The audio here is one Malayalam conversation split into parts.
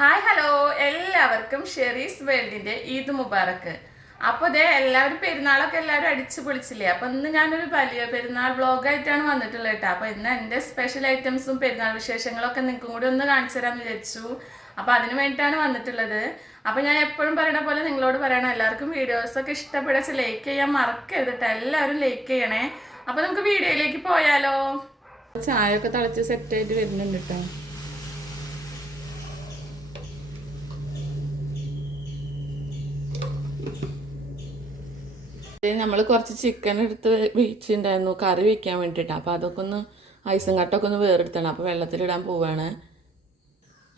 ഹായ് ഹലോ എല്ലാവർക്കും ഷെറീസ് വേൾഡിന്റെ ഈദ് മുബാറക്ക്. അപ്പൊ ഇതേ എല്ലാവരും പെരുന്നാളൊക്കെ എല്ലാവരും അടിച്ചു പൊളിച്ചില്ലേ? അപ്പൊ ഇന്ന് ഞാനൊരു വലിയ പെരുന്നാൾ വ്ളോഗായിട്ടാണ് വന്നിട്ടുള്ളത് കേട്ടോ അപ്പൊ ഇന്ന് എന്റെ സ്പെഷ്യൽ ഐറ്റംസും പെരുന്നാൾ വിശേഷങ്ങളൊക്കെ നിങ്ങൾക്കും കൂടി ഒന്ന് കാണിച്ചു തരാമെന്ന് വിചാരിച്ചു. അപ്പൊ അതിന് വേണ്ടിയിട്ടാണ് വന്നിട്ടുള്ളത്. അപ്പൊ ഞാൻ എപ്പോഴും പറയണ പോലെ നിങ്ങളോട് പറയണം. എല്ലാവർക്കും വീഡിയോസ് ഒക്കെ ഇഷ്ടപ്പെടാച്ച് ലൈക്ക് ചെയ്യാൻ മറക്കരുത് കേട്ടോ എല്ലാവരും ലൈക്ക് ചെയ്യണേ. അപ്പൊ നമുക്ക് വീഡിയോയിലേക്ക് പോയാലോ. ചായ ഒക്കെ തിളച്ച് സെറ്റ് ആയിട്ട് വരുന്നുണ്ട് കേട്ടോ നമ്മൾ കുറച്ച് ചിക്കൻ എടുത്ത് വെച്ചിട്ടുണ്ടായിരുന്നു കറി വെക്കാൻ വേണ്ടിയിട്ട്. അപ്പോൾ അതൊക്കെ ഒന്ന് ഐസും കട്ടൊക്കെ ഒന്ന് വേറെടുത്തണം. അപ്പോൾ വെള്ളത്തിലിടാൻ പോവാണ്.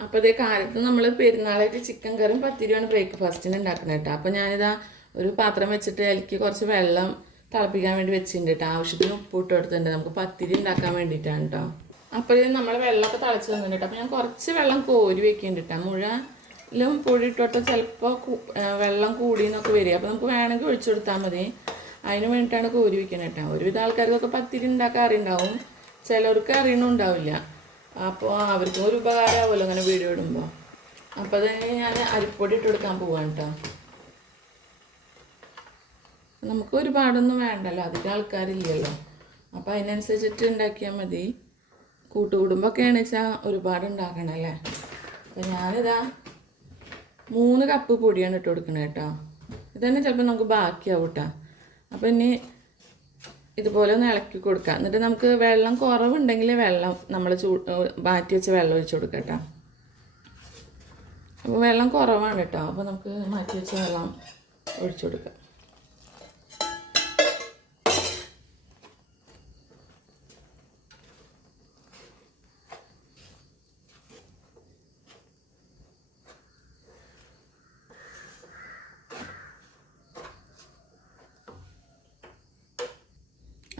അപ്പോൾ ഇതേ കാലത്ത് നമ്മൾ പെരുന്നാളായിട്ട് ചിക്കൻ കറിയും പത്തിരിയാണ് ബ്രേക്ക്ഫാസ്റ്റിന് ഉണ്ടാക്കുന്നത് കേട്ടോ. അപ്പോൾ ഞാനിതാ ഒരു പാത്രം വെച്ചിട്ട് അതിലേക്ക് കുറച്ച് വെള്ളം തിളപ്പിക്കാൻ വേണ്ടി വെച്ചിട്ടുണ്ട് കേട്ടോ. ആവശ്യത്തിന് ഉപ്പ് ഇട്ട് കൊടുത്തിട്ടുണ്ട്. നമുക്ക് പത്തിരി ഉണ്ടാക്കാൻ വേണ്ടിയിട്ടാണ് കേട്ടോ. അപ്പോൾ ഇത് നമ്മൾ വെള്ളമൊക്കെ തിളച്ച് തന്നിട്ടുണ്ട് അപ്പോൾ ഞാൻ കുറച്ച് വെള്ളം കോരി വെക്കുന്നുണ്ട് മുഴുവനും പൊടി ഇട്ടോട്ട് ചിലപ്പോൾ വെള്ളം കൂടി എന്നൊക്കെ വരിക. അപ്പോൾ നമുക്ക് വേണമെങ്കിൽ ഒഴിച്ചു കൊടുത്താൽ മതി. അതിന് വേണ്ടിയിട്ടാണ് കോരി വയ്ക്കുന്നത് കേട്ടോ ഒരുവിധ ആൾക്കാർക്കൊക്കെ പത്തിരി ഉണ്ടാക്കാൻ അറിയുണ്ടാവും. ചിലർക്ക് അറിയണുണ്ടാവില്ല അപ്പോൾ അവർക്കും ഒരു ഉപകാരമാവുമല്ലോ അങ്ങനെ വീഡിയോ ഇടുമ്പോൾ അപ്പോൾ അത് ഞാൻ അരിപ്പൊടി ഇട്ട് കൊടുക്കാൻ പോവാണ് കേട്ടോ നമുക്ക് ഒരുപാടൊന്നും വേണ്ടല്ലോ. അധികം ആൾക്കാരില്ലല്ലോ. അപ്പോൾ അതിനനുസരിച്ചിട്ട് ഉണ്ടാക്കിയാൽ മതി. കൂട്ടുകുടുംബമൊക്കെയാണ് വെച്ചാൽ ഒരുപാട് ഉണ്ടാക്കണം അല്ലേ? അപ്പോൾ ഞാനിതാ മൂന്ന് കപ്പ് പൊടിയാണ് ഇട്ട് കൊടുക്കുന്നത് കേട്ടോ. ഇതന്നെ ചിലപ്പോൾ നമുക്ക് ബാക്കിയാവും കേട്ടോ അപ്പോൾ ഇനി ഇതുപോലെ ഒന്ന് ഇളക്കി കൊടുക്കാം. എന്നിട്ട് നമുക്ക് വെള്ളം കുറവുണ്ടെങ്കിൽ വെള്ളം നമ്മൾ ചൂ മാറ്റി വെച്ച് വെള്ളം ഒഴിച്ച് കൊടുക്കാം കേട്ടോ അപ്പോൾ വെള്ളം കുറവാണ് കേട്ടോ അപ്പോൾ നമുക്ക് മാറ്റി വെച്ച് വെള്ളം ഒഴിച്ചു കൊടുക്കാം.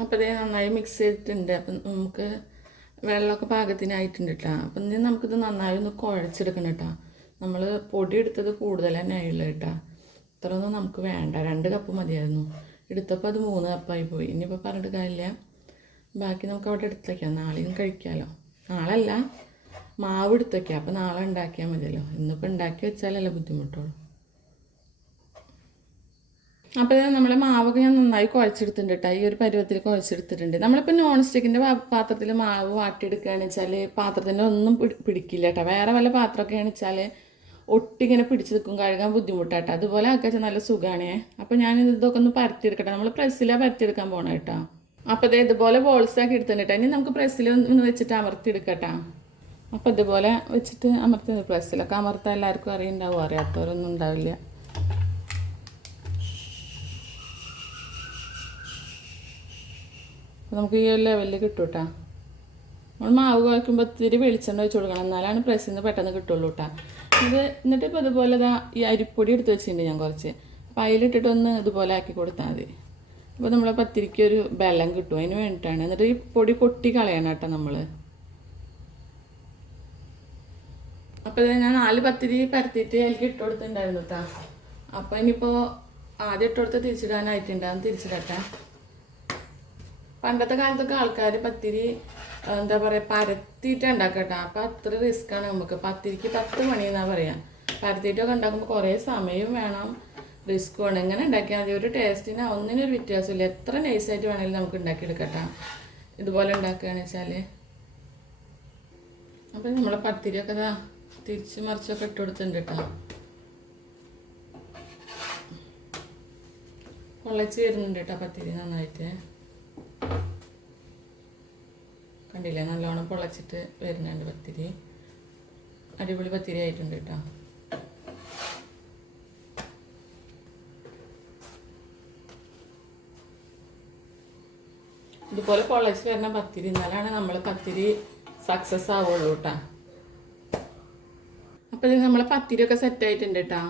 അപ്പോൾ ഇത് നന്നായി മിക്സ് ചെയ്തിട്ടുണ്ട്. അപ്പം നമുക്ക് വെള്ളമൊക്കെ പാകത്തിനായിട്ടുണ്ട് കേട്ടോ അപ്പം ഇനി നമുക്കിത് നന്നായി ഒന്ന് കുഴച്ചെടുക്കണം കേട്ടോ നമ്മൾ പൊടി എടുത്തത് കൂടുതൽ തന്നെ ആയുള്ളൂ കേട്ടോ ഇത്രയൊന്നും നമുക്ക് വേണ്ട. രണ്ട് കപ്പ് മതിയായിരുന്നു. എടുത്തപ്പോൾ അത് മൂന്ന് കപ്പായി പോയി. ഇനിയിപ്പോൾ പറഞ്ഞിട്ട് കാര്യമില്ല. ബാക്കി നമുക്ക് അവിടെ എടുത്ത് വയ്ക്കാം നാളെയും കഴിക്കാമല്ലോ നാളല്ല മാവ് എടുത്ത് വയ്ക്കാം അപ്പോൾ നാളെ ഉണ്ടാക്കിയാൽ മതിയല്ലോ. ഇന്നിപ്പോൾ ഉണ്ടാക്കി വെച്ചാലല്ലേ ബുദ്ധിമുട്ടുള്ളൂ. അപ്പോൾ നമ്മൾ മാവൊക്കെ ഞാൻ നന്നായി കുഴച്ചെടുത്തിട്ടുണ്ട് കേട്ടോ ഈ ഒരു പരുവത്തിൽ കുഴച്ചെടുത്തിട്ടുണ്ട്. നമ്മളിപ്പോൾ നോൺ സ്റ്റിക്കിന്റെ പാത്രത്തിൽ മാവ് വാട്ടിയെടുക്കുകയാണെന്ന് വെച്ചാൽ പാത്രത്തിന്റെ ഒന്നും പിടി പിടിക്കില്ല കേട്ടോ വേറെ വല്ല പാത്രമൊക്കെ ആണെന്ന് വെച്ചാൽ ഒട്ടിങ്ങനെ പിടിച്ച് നിൽക്കും കഴുകാൻ ബുദ്ധിമുട്ടാട്ടോ. അതുപോലെ ആക്കുക നല്ല സുഖമാണ് അപ്പോൾ ഞാൻ ഇതൊക്കെ ഒന്ന് പരത്തിയെടുക്കട്ടെ. നമ്മൾ പ്രസ്സിലാണ് പരത്തിയെടുക്കാൻ പോകണം കേട്ടോ അപ്പോൾ ഇത് ഇതുപോലെ ബോൾസാക്കി എടുത്തിട്ടുണ്ട് ഇനി നമുക്ക് പ്രസ്സിൽ ഒന്ന് വെച്ചിട്ട് അമർത്തിയെടുക്കട്ടോ അപ്പോൾ ഇതുപോലെ വെച്ചിട്ട് അമർത്തി പ്രസ്സിലൊക്കെ അമർത്താൻ എല്ലാവർക്കും അറിയുണ്ടാവും. അറിയാത്തവരൊന്നും ഉണ്ടാവില്ല. നമുക്ക് ഈ ലെവലിൽ കിട്ടും കേട്ടോ നമ്മൾ മാവ് കുഴക്കുമ്പോൾ ഇത്തിരി വെളിച്ചെണ്ണ വെച്ച് കൊടുക്കണം. എന്നാലാണ് പ്രസ്സിൽ നിന്ന് പെട്ടെന്ന് കിട്ടുള്ളൂ കേട്ടോ ഇത് എന്നിട്ട് ഇപ്പോൾ ഇതുപോലെ ഇതാ ഈ അരിപ്പൊടി എടുത്ത് വെച്ചിട്ടുണ്ട് ഞാൻ കുറച്ച്. അപ്പോൾ അതിലിട്ടിട്ട് ഒന്ന് ഇതുപോലെ ആക്കി കൊടുത്താൽ മതി. അപ്പോൾ നമ്മളെ പത്തിരിക്ക് ഒരു ബലം കിട്ടും. അതിന് വേണ്ടിയിട്ടാണ് എന്നിട്ട് ഈ പൊടി കൊട്ടി കളയണം കേട്ടോ നമ്മൾ അപ്പോൾ ഞാൻ നാല് പത്തിരി പരത്തിയിട്ട് അതിലേക്ക് ഇട്ട് കൊടുത്തിട്ടുണ്ടായിരുന്നു കേട്ടോ അപ്പോൾ ഇനിയിപ്പോൾ ആദ്യം ഇട്ട് കൊടുത്ത് തിരിച്ചിടാനായിട്ടുണ്ടാകും തിരിച്ചിടട്ടെ. പണ്ടത്തെ കാലത്തൊക്കെ ആൾക്കാർ പത്തിരി എന്താ പറയുക പരത്തിയിട്ട് ഉണ്ടാക്കട്ടെ. അപ്പം അത്ര റിസ്ക്കാണ് നമുക്ക്. പത്തിരിക്ക് പത്ത് മണി എന്നാണ് പറയാം. പരത്തിയിട്ടൊക്കെ ഉണ്ടാക്കുമ്പോൾ കുറേ സമയം വേണം. റിസ്ക് വേണം. എങ്ങനെ ഉണ്ടാക്കിയാൽ മതി. ഒരു ടേസ്റ്റിന് ഒന്നിനൊരു വ്യത്യാസമില്ല. എത്ര നൈസായിട്ട് വേണമെങ്കിലും നമുക്ക് ഉണ്ടാക്കിയെടുക്കട്ടെ. ഇതുപോലെ ഉണ്ടാക്കുകയാണെന്ന് വെച്ചാൽ അപ്പം നമ്മളെ പത്തിരിയൊക്കെ ഇതാ തിരിച്ച് മറിച്ചൊക്കെ ഇട്ട് കൊടുത്തിട്ടുണ്ട് കേട്ടോ. പൊള്ളച്ച് വരുന്നുണ്ട് കേട്ടോ പത്തിരി നന്നായിട്ട്. കണ്ടില്ലേ? നല്ലോണം പൊളച്ചിട്ട് വരുന്നുണ്ട് പത്തിരി. അടിപൊളി പത്തിരി ആയിട്ടുണ്ട് കേട്ടോ. ഇതുപോലെ പൊളച്ച് വരുന്ന പത്തിരി എന്നാലാണ് നമ്മൾ പത്തിരി സക്സസ് ആവുള്ളൂ കേട്ടോ. അപ്പോൾ ഇത് നമ്മളെ പത്തിരിയൊക്കെ സെറ്റ് ആയിട്ടുണ്ട് കേട്ടോ.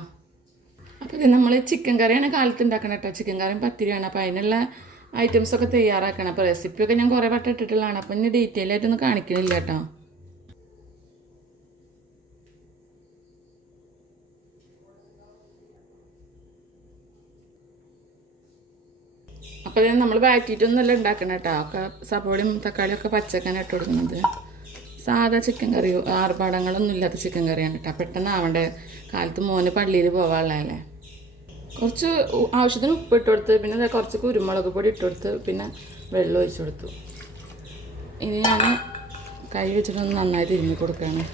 അപ്പോൾ ഇത് നമ്മൾ ചിക്കൻ കറിയാണ് കാലത്ത് ഉണ്ടാക്കണം കേട്ടോ. ചിക്കൻ കറിയും പത്തിരിയാണ്. അപ്പോൾ അതിനുള്ള ഐറ്റംസ് ഒക്കെ തയ്യാറാക്കണം. അപ്പോൾ റെസിപ്പിയൊക്കെ ഞാൻ കുറേ വട്ടം ഇട്ടിട്ടുള്ളതാണ്. അപ്പോൾ ഇനി ഡീറ്റെയിൽ ആയിട്ടൊന്നും കാണിക്കണില്ല കേട്ടോ. അപ്പോൾ നമ്മൾ വാറ്റിയിട്ടൊന്നുമല്ല ഉണ്ടാക്കണം കേട്ടോ. ഒക്കെ സബോളയും തക്കാളിയും ഒക്കെ പച്ചക്കാണ് ഇട്ട് കൊടുക്കുന്നത്. സാധാ ചിക്കൻ കറിയോ? ആർഭാടങ്ങളൊന്നും ഇല്ലാത്ത ചിക്കൻ കറിയാണ് കേട്ടോ. പെട്ടെന്ന് ആവണ്ടേ കാലത്ത് മോന് പള്ളിയിൽ പോകാനുള്ളതല്ലേ കുറച്ച് ആവശ്യത്തിന് ഉപ്പ് ഇട്ട് കൊടുത്ത് പിന്നെ കുറച്ച് കുരുമുളക് പൊടി ഇട്ട് കൊടുത്ത് പിന്നെ വെള്ളം ഒഴിച്ചു കൊടുത്തു. ഇനി ഞാൻ കൈ വെച്ചിട്ടൊന്ന് നന്നായി തിരിഞ്ഞു കൊടുക്കുകയാണ്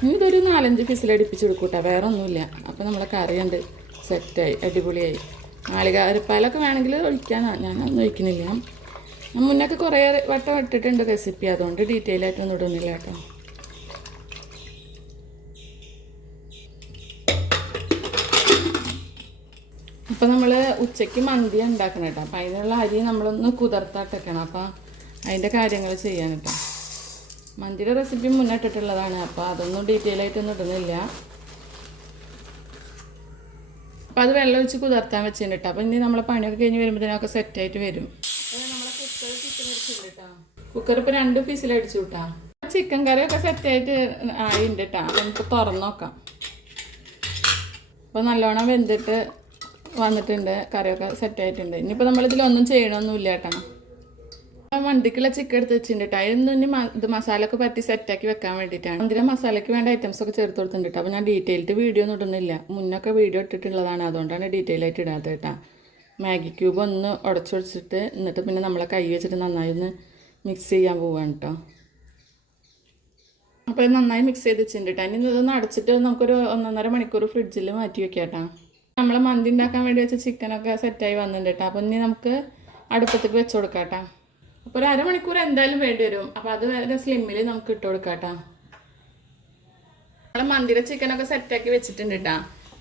ഇനി ഇതൊരു നാലഞ്ച് ഫിസിലടിപ്പിച്ച് കൊടുക്കൂട്ടോ വേറെ ഒന്നുമില്ല അപ്പോൾ നമ്മളെ കറിയുണ്ട് സെറ്റായി അടിപൊളിയായി. നാളികാരപ്പാലൊക്കെ വേണമെങ്കിൽ ഒഴിക്കാനാണ് ഞാൻ ഒന്നും ഒഴിക്കുന്നില്ല. ഞാൻ മുന്നൊക്കെ കുറേ വട്ടം ഇട്ടിട്ടുണ്ട് റെസിപ്പി അതുകൊണ്ട് ഡീറ്റെയിൽ ആയിട്ടൊന്നും ഇടുന്നില്ല കേട്ടോ. അപ്പോൾ നമ്മൾ ഉച്ചയ്ക്ക് മന്തി ഉണ്ടാക്കണം കേട്ടോ. അപ്പം അതിനുള്ള അരി നമ്മളൊന്ന് കുതിർത്താട്ടക്കണം അപ്പം അതിന്റെ കാര്യങ്ങൾ ചെയ്യാൻ കേട്ടോ. മന്തിയുടെ റെസിപ്പി മുന്നിട്ടിട്ടുള്ളതാണ് അപ്പോൾ അതൊന്നും ഡീറ്റെയിൽ ആയിട്ടൊന്നും ഇടുന്നില്ല. അപ്പം അത് വെള്ളം ഒഴിച്ച് കുതിർത്താൻ വെച്ചിട്ടുണ്ട് കേട്ടോ. അപ്പം ഇനി നമ്മൾ പണിയൊക്കെ കഴിഞ്ഞ് വരുമ്പോഴത്തേനൊക്കെ സെറ്റായിട്ട് വരും. കുക്കർ ഇപ്പോൾ രണ്ട് പീസിലടിച്ചു കിട്ടാ. ചിക്കൻ കറിയൊക്കെ സെറ്റായിട്ട് ആയിട്ടുണ്ട് കേട്ടോ. നമുക്ക് തുറന്നു നോക്കാം. അപ്പോൾ നല്ലോണം വെന്തിട്ട് വന്നിട്ടുണ്ട് കറിയൊക്കെ സെറ്റ് സെറ്റായിട്ടുണ്ട് ഇനിയിപ്പോൾ നമ്മളിതിലൊന്നും ചെയ്യണമൊന്നുമില്ല കേട്ടോ. മന്തിക്കുള്ള ചിക്കൻ എടുത്ത് വെച്ചിട്ടുണ്ട് കേട്ടോ അതിൽ നിന്ന് ഇത് മസാല ഒക്കെ പറ്റി സെറ്റാക്കി വെക്കാൻ വേണ്ടിയിട്ടാണ് അതിന്റെ മസാലയ്ക്ക് വേണ്ട ഐറ്റംസ് ഒക്കെ ചേർത്ത് കൊടുത്തിട്ടുണ്ട് അപ്പോൾ ഞാൻ ഡീറ്റെയിൽഡ് വീഡിയോ ഒന്നും ഇടുന്നില്ല. മുന്നൊക്കെ വീഡിയോ ഇട്ടിട്ടുള്ളതാണ്. അതുകൊണ്ടാണ് ഡീറ്റെയിൽ ആയിട്ട് ഇടാത്തത് കേട്ടോ മാഗി ക്യൂബ് ഒന്ന് ഉടച്ചൊടിച്ചിട്ട് എന്നിട്ട് പിന്നെ നമ്മളെ കൈ വെച്ചിട്ട് നന്നായി ഒന്ന് മിക്സ് ചെയ്യാൻ പോവാണ് കേട്ടോ അപ്പോൾ നന്നായി മിക്സ് ചെയ്ത് വെച്ചിട്ടുണ്ട് കേട്ടോ ഇനി ഇതൊന്ന് അടച്ചിട്ട് നമുക്കൊരു ഒന്നൊന്നര മണിക്കൂർ ഫ്രിഡ്ജിൽ മാറ്റി വെക്കാം കേട്ടോ നമ്മൾ മന്തി ഉണ്ടാക്കാൻ വേണ്ടി വെച്ച ചിക്കനൊക്കെ സെറ്റായി വന്നിട്ടുണ്ട് കേട്ടോ അപ്പോൾ ഇനി നമുക്ക് അടുപ്പത്തേക്ക് വെച്ച് കൊടുക്കാം അപ്പോൾ ഒരു അരമണിക്കൂർ എന്തായാലും വേണ്ടി വരും. അപ്പോൾ അത് വരെ സ്ലിമ്മിൽ നമുക്ക് ഇട്ട് കൊടുക്കാം കേട്ടോ നമ്മൾ മന്തിയുടെ ചിക്കനൊക്കെ സെറ്റാക്കി വെച്ചിട്ടുണ്ട് കേട്ടോ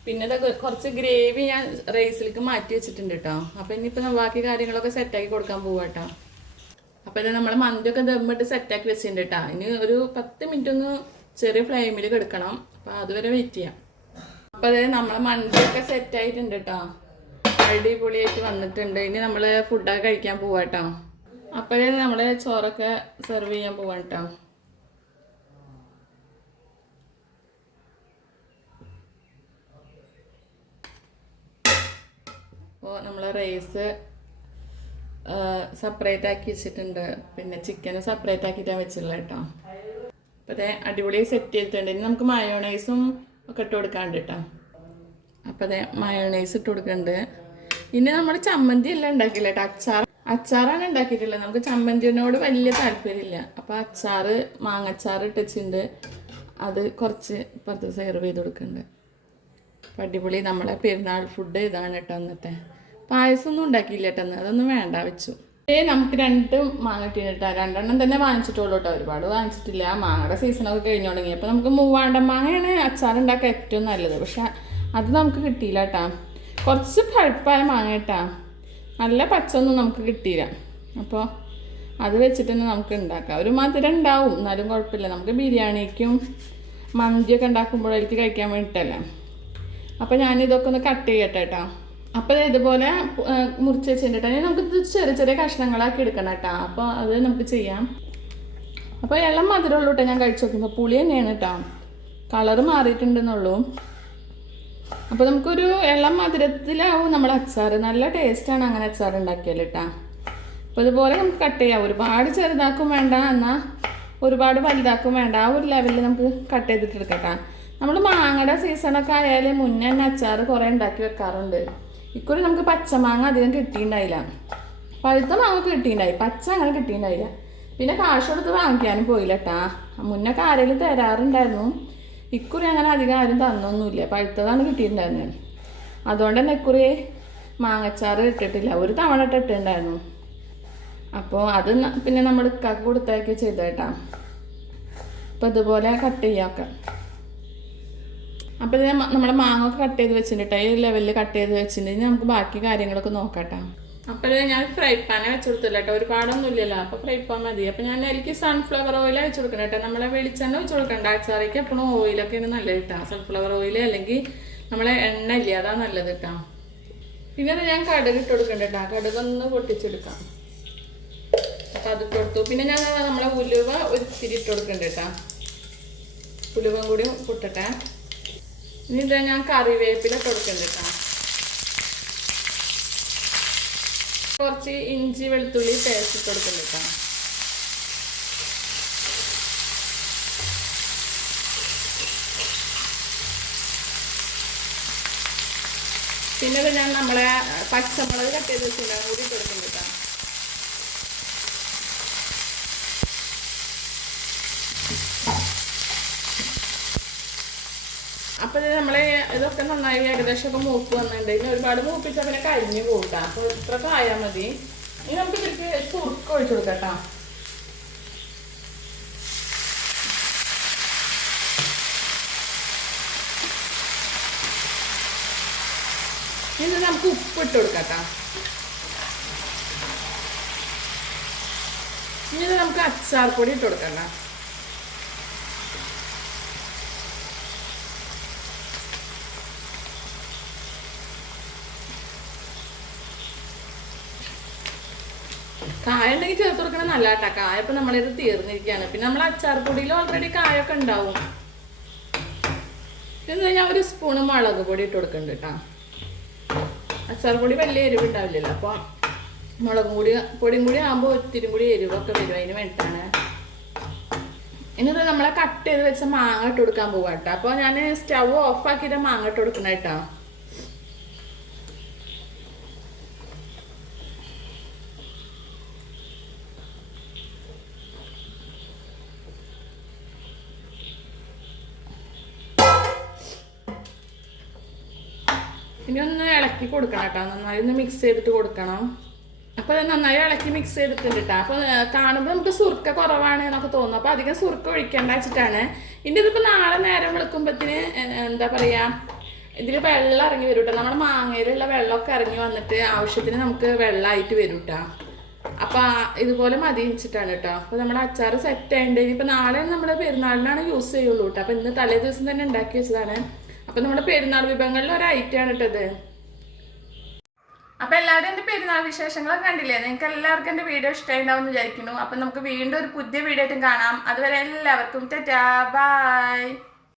പിന്നെ ഇതൊക്കെ കുറച്ച് ഗ്രേവി ഞാൻ റൈസിലേക്ക് മാറ്റി വെച്ചിട്ടുണ്ട് കേട്ടോ അപ്പോൾ ഇനിയിപ്പോൾ ബാക്കി കാര്യങ്ങളൊക്കെ സെറ്റാക്കി കൊടുക്കാൻ പോവാം കേട്ടോ അപ്പോൾ ഇത് നമ്മൾ മന്തിയൊക്കെ ദമ്മിട്ട് സെറ്റാക്കി വെച്ചിട്ടുണ്ട് കേട്ടോ ഇനി ഒരു പത്ത് മിനിറ്റ് ഒന്ന് ചെറിയ ഫ്ലെയിമിൽ കിടക്കണം. അപ്പോൾ അതുവരെ വെയിറ്റ് ചെയ്യാം. അപ്പോൾ അത് നമ്മളെ മന്തിയൊക്കെ സെറ്റായിട്ടുണ്ട് കേട്ടോ അടിപൊളിയായിട്ട് വന്നിട്ടുണ്ട്. ഇനി നമ്മൾ ഫുഡൊക്കെ കഴിക്കാൻ പോവാം കേട്ടോ അപ്പോഴേ നമ്മൾ ചോറൊക്കെ സെർവ് ചെയ്യാൻ പോവാം കേട്ടോ അപ്പോൾ നമ്മൾ റൈസ് സെപ്പറേറ്റ് ആക്കി വെച്ചിട്ടുണ്ട്. പിന്നെ ചിക്കൻ സെപ്പറേറ്റ് ആക്കിയിട്ടാണ് വെച്ചിട്ടുള്ളത് കേട്ടോ അപ്പോൾ അതെ അടിപൊളിയായി സെറ്റ് ചെയ്തിട്ടുണ്ട്. ഇനി നമുക്ക് മയോണൈസും ഒക്കെ ഇട്ട് കൊടുക്കാണ്ട് കേട്ടോ അപ്പോൾ അതെ മയോണൈസ് ഇട്ട് കൊടുക്കുന്നുണ്ട് ഇനി നമ്മൾ ചമ്മന്തി അല്ല ഉണ്ടാക്കില്ല കേട്ടോ അച്ചാർ. അച്ചാറാണ് ഉണ്ടാക്കിയിട്ടുള്ളത് നമുക്ക് ചമ്മന്തിനോട് വലിയ താല്പര്യമില്ല. അപ്പോൾ അച്ചാർ മാങ്ങച്ചാർ ഇട്ടിട്ടുണ്ട്. അത് കുറച്ച് പുറത്ത് സെർവ് ചെയ്ത് കൊടുക്കുന്നുണ്ട് അപ്പം അടിപൊളി. നമ്മളെ പെരുന്നാൾ ഫുഡ് ഇതാണ് കേട്ടോ അന്നത്തെ. പായസം ഒന്നും ഉണ്ടാക്കിയില്ല കേട്ടോ അതൊന്നും വേണ്ട വെച്ചു. ഏ നമുക്ക് രണ്ട് മാങ്ങ ഇട്ടിട്ടാ രണ്ടെണ്ണം തന്നെ വാങ്ങിച്ചിട്ടുള്ളൂ കേട്ടോ. ഒരുപാട് വാങ്ങിച്ചിട്ടില്ല. മാങ്ങയുടെ സീസണൊക്കെ കഴിഞ്ഞു തുടങ്ങി. അപ്പോൾ നമുക്ക് മൂവാണ്ട മാങ്ങയാണ് അച്ചാർ ഉണ്ടാക്കാൻ ഏറ്റവും നല്ലത്. പക്ഷെ അത് നമുക്ക് കിട്ടിയില്ല കേട്ടാ. കുറച്ച് പഴുപ്പായ മാങ്ങ കേട്ടാ. നല്ല പച്ചൊന്നും നമുക്ക് കിട്ടിയില്ല. അപ്പോൾ അത് വെച്ചിട്ട് തന്നെ നമുക്ക് ഉണ്ടാക്കാം. ഒരു മധുരം ഉണ്ടാവും. എന്നാലും കുഴപ്പമില്ല. നമുക്ക് ബിരിയാണിക്കും മന്തിയൊക്കെ ഉണ്ടാക്കുമ്പോഴേക്ക് കഴിക്കാൻ വേണ്ടിയിട്ടല്ലേ. അപ്പോൾ ഞാനിതൊക്കെ ഒന്ന് കട്ട് ചെയ്യട്ടെ കേട്ടോ. അപ്പോൾ ഇതുപോലെ മുറിച്ച് വെച്ചിട്ടുണ്ട് ഇനി ചെറിയ ചെറിയ കഷ്ണങ്ങളാക്കി എടുക്കണം കേട്ടോ. അപ്പോൾ അത് നമുക്ക് ചെയ്യാം. അപ്പോൾ എല്ലാം മധുരമുള്ളൂ കേട്ടോ ഞാൻ കഴിച്ചു നോക്കുമ്പോൾ പുളി തന്നെയാണ് കേട്ടോ. കളറ് മാറിയിട്ടുണ്ടെന്നുള്ളൂ. അപ്പോൾ നമുക്കൊരു എല്ലാം മധുരത്തിലാവും നമ്മുടെ അച്ചാർ നല്ല ടേസ്റ്റാണ് അങ്ങനെ അച്ചാർ ഉണ്ടാക്കിയാൽ കേട്ടോ. അപ്പോൾ ഇതുപോലെ നമുക്ക് കട്ട് ചെയ്യാം. ഒരുപാട് ചെറുതാക്കും വേണ്ട. എന്നാൽ ഒരുപാട് വലുതാക്കും വേണ്ട. ആ ഒരു ലെവലിൽ നമുക്ക് കട്ട് ചെയ്തിട്ട് എടുക്കട്ടാ നമ്മൾ മാങ്ങയുടെ സീസണൊക്കെ ആയാൽ മുന്നേ തന്നെ അച്ചാർ കുറേ ഉണ്ടാക്കി വെക്കാറുണ്ട്. ഇക്കുറി നമുക്ക് പച്ചമാങ്ങ അധികം കിട്ടിയിട്ടുണ്ടായില്ല. പഴുത്ത മാങ്ങ കിട്ടിയിട്ടുണ്ടായി. പച്ച അങ്ങനെ കിട്ടിയിട്ടുണ്ടായില്ല. പിന്നെ കാശ് കൊടുത്ത് വാങ്ങിക്കാനും പോയില്ല കേട്ടാ മുന്നൊക്കെ ആരെങ്കിലും തരാറുണ്ടായിരുന്നു. ഇക്കുറി അങ്ങനെ അധികം ആരും തന്നൊന്നുമില്ല. പഴുത്തതാണ് കിട്ടിയിട്ടുണ്ടായിരുന്നത്. അതുകൊണ്ട് തന്നെ ഇക്കുറി മാങ്ങച്ചാറ് ഇട്ടിട്ടില്ല. ഒരു തവണ ഇട്ടിട്ടുണ്ടായിരുന്നു. അപ്പോൾ അത് പിന്നെ നമ്മൾ ഇക്കാക്ക് കൊടുത്തേക്ക് ചെയ്തേട്ടാ അപ്പോൾ ഇതുപോലെ കട്ട് ചെയ്യാമൊക്കെ അപ്പോൾ ഇത് നമ്മുടെ മാങ്ങ ഒക്കെ കട്ട് ചെയ്ത് വെച്ചിട്ടുണ്ട് ഈ ലെവലിൽ കട്ട് ചെയ്ത് വെച്ചിട്ടുണ്ട്. നമുക്ക് ബാക്കി കാര്യങ്ങളൊക്കെ നോക്കട്ടെ. അപ്പോൾ ഞാൻ ഫ്രൈ പാനെ വെച്ച് കൊടുത്തില്ല കേട്ടോ ഒരുപാടൊന്നും ഇല്ലല്ലോ അപ്പോൾ ഫ്രൈ പാൻ മതി. അപ്പോൾ ഞാൻ എനിക്ക് സൺഫ്ലവർ ഓയിൽ വെച്ച് കൊടുക്കണം കേട്ടോ നമ്മളെ വെളിച്ചെണ്ണ വെച്ച് കൊടുക്കണ്ട. അച്ചാറിക്ക് എപ്പോഴും ഓയിലൊക്കെയാണ് നല്ലത് കേട്ടോ സൺഫ്ലവർ ഓയിൽ അല്ലെങ്കിൽ നമ്മളെ എണ്ണ ഇല്ല അതാ നല്ലത് കേട്ടോ പിന്നെ ഞാൻ കടുക് ഇട്ട് കൊടുക്കണ്ട കേട്ടോ കടുക് ഒന്ന് പൊട്ടിച്ചെടുക്കാം. അപ്പം അത് ഇട്ട് കൊടുത്തു. പിന്നെ ഞാൻ നമ്മളെ ഉലുവ ഒരു തിരി ഇട്ട് കൊടുക്കണ്ട കേട്ടോ ഉലുവം കൂടി പൊട്ടട്ടെ. ഇനി ഇതാ ഞാൻ കറിവേപ്പില കൊടുക്കുന്നുണ്ട് കേട്ടോ കുറച്ച് ഇഞ്ചി വെളുത്തുള്ളി പേസ്റ്റ് കൊടുക്കുന്നുണ്ട് കേട്ടോ പിന്നെ ഞാൻ നമ്മളെ പച്ചമുളക് കട്ട് ചെയ്ത് വെച്ചിട്ടുണ്ടാകും കൂടി കൊടുക്കുന്നുണ്ട് കേട്ടോ അപ്പൊ നമ്മളെ ഇതൊക്കെ നന്നായി ഏകദേശം ഒക്കെ മൂപ്പ് വന്നിട്ടുണ്ട്. ഇനി ഒരുപാട് മൂപ്പിച്ചാൽ പിന്നെ കരിഞ്ഞു കൂട്ടാം അപ്പൊ ഇത്ര കായാൽ മതി. ഇനി നമുക്ക് ഇതിലേക്ക് ചുറുക്ക് ഒഴിച്ചു കൊടുക്കട്ടാ. ഇനി നമുക്ക് ഉപ്പ് ഇട്ട് കൊടുക്കട്ടാ. ഇനി നമുക്ക് അച്ചാർ പൊടി ഇട്ട് കൊടുക്കണ്ട കായ ഉണ്ടെങ്കിൽ ചേർത്ത് കൊടുക്കണം നല്ല കേട്ടോ കായ ഇപ്പൊ നമ്മളിത് തീർന്നിരിക്കുകയാണ്. പിന്നെ നമ്മൾ അച്ചാർ പൊടിയിൽ ഓൾറെഡി കായൊക്കെ ഉണ്ടാവും. എന്ന് ഞാൻ ഒരു സ്പൂണ് മുളക് പൊടി ഇട്ട് കൊടുക്കുന്നുണ്ട് കേട്ടോ അച്ചാർ പൊടി വലിയ എരിവ് ഉണ്ടാവില്ലല്ലോ അപ്പോൾ മുളക് പൊടി പൊടിയും കൂടി ആകുമ്പോൾ ഒത്തിരി കൂടി എരിവൊക്കെ വരും. അതിന് വേണ്ടിയിട്ടാണ് ഇനി ഇത് നമ്മളെ കട്ട് ചെയ്ത് വെച്ച മാങ്ങ ഇട്ട് കൊടുക്കാൻ പോവാട്ടോ കേട്ടോ അപ്പോൾ ഞാൻ സ്റ്റവ് ഓഫ് ആക്കിയിട്ട് മാങ്ങ ഇട്ട് കൊടുക്കണ കേട്ടോ ഇനി ഒന്ന് ഇളക്കി കൊടുക്കണം കേട്ടോ. നന്നായി ഒന്ന് മിക്സ് ചെയ്തിട്ട് കൊടുക്കണം. അപ്പോൾ നന്നായി ഇളക്കി മിക്സ് ചെയ്തിട്ടുണ്ട് കേട്ടോ. അപ്പോൾ കാണുമ്പോൾ നമുക്ക് സുർക്ക കുറവാണ് എന്നൊക്കെ തോന്നും അപ്പോൾ അധികം സുർക്ക ഒഴിക്കേണ്ട വെച്ചിട്ടാണ്. ഇനി ഇതിപ്പോൾ നാളെ നേരം വെളുക്കുമ്പത്തിന് എന്താ പറയുക ഇതിൽ വെള്ളം ഇറങ്ങി വരും കേട്ടോ. നമ്മുടെ മാങ്ങയിലുള്ള വെള്ളമൊക്കെ ഇറങ്ങി വന്നിട്ട് ആവശ്യത്തിന് നമുക്ക് വെള്ളമായിട്ട് വരും കേട്ടോ. അപ്പോൾ ഇതുപോലെ മതി വെച്ചിട്ടാണ് കേട്ടോ. അപ്പോൾ നമ്മുടെ അച്ചാർ സെറ്റ് ആയിട്ടുണ്ട്. ഇനിയിപ്പോൾ നാളെ നമ്മൾ പെരുന്നാളിനാണ് യൂസ് ചെയ്യുള്ളൂ കേട്ടോ. അപ്പോൾ ഇന്ന് തലേ ദിവസം തന്നെ ഉണ്ടാക്കി വെച്ചതാണ്. അപ്പോൾ നമ്മുടെ പെരുന്നാൾ വിഭവങ്ങളിൽ ഒരു ആണ് ഇട്ടത് അപ്പൊ എല്ലാവരും എന്റെ പെരുന്നാൾ വിശേഷങ്ങളൊക്കെ കണ്ടില്ലേ? നിങ്ങൾക്ക് എല്ലാവർക്കും എന്റെ വീഡിയോ ഇഷ്ടമായിട്ടുണ്ടാവും എന്ന് വിചാരിക്കുന്നു. അപ്പൊ നമുക്ക് വീണ്ടും ഒരു പുതിയ വീഡിയോ ആയിട്ടും കാണാം. അതുവരെ എല്ലാവർക്കും ടാറ്റാ ബൈ